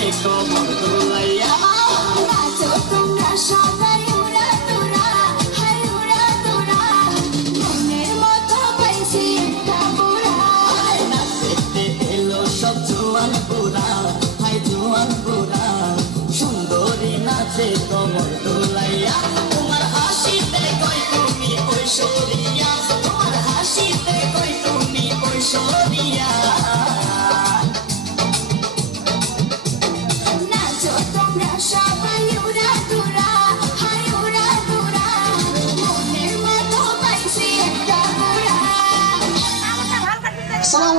নাচে কমর দোলাইয়া নাচো তোমরা সবাই উড়া তোরা হাই উড়া তোরা মনের মতো পাইছি একটা বুড়া নাচতে এলো সব জোয়ান বুড়া হাই জোয়ান বুড়া সুন্দরী নাচে কমর দোলাইয়া তোমার হাসিতে কই তুমি ঐশ্বরী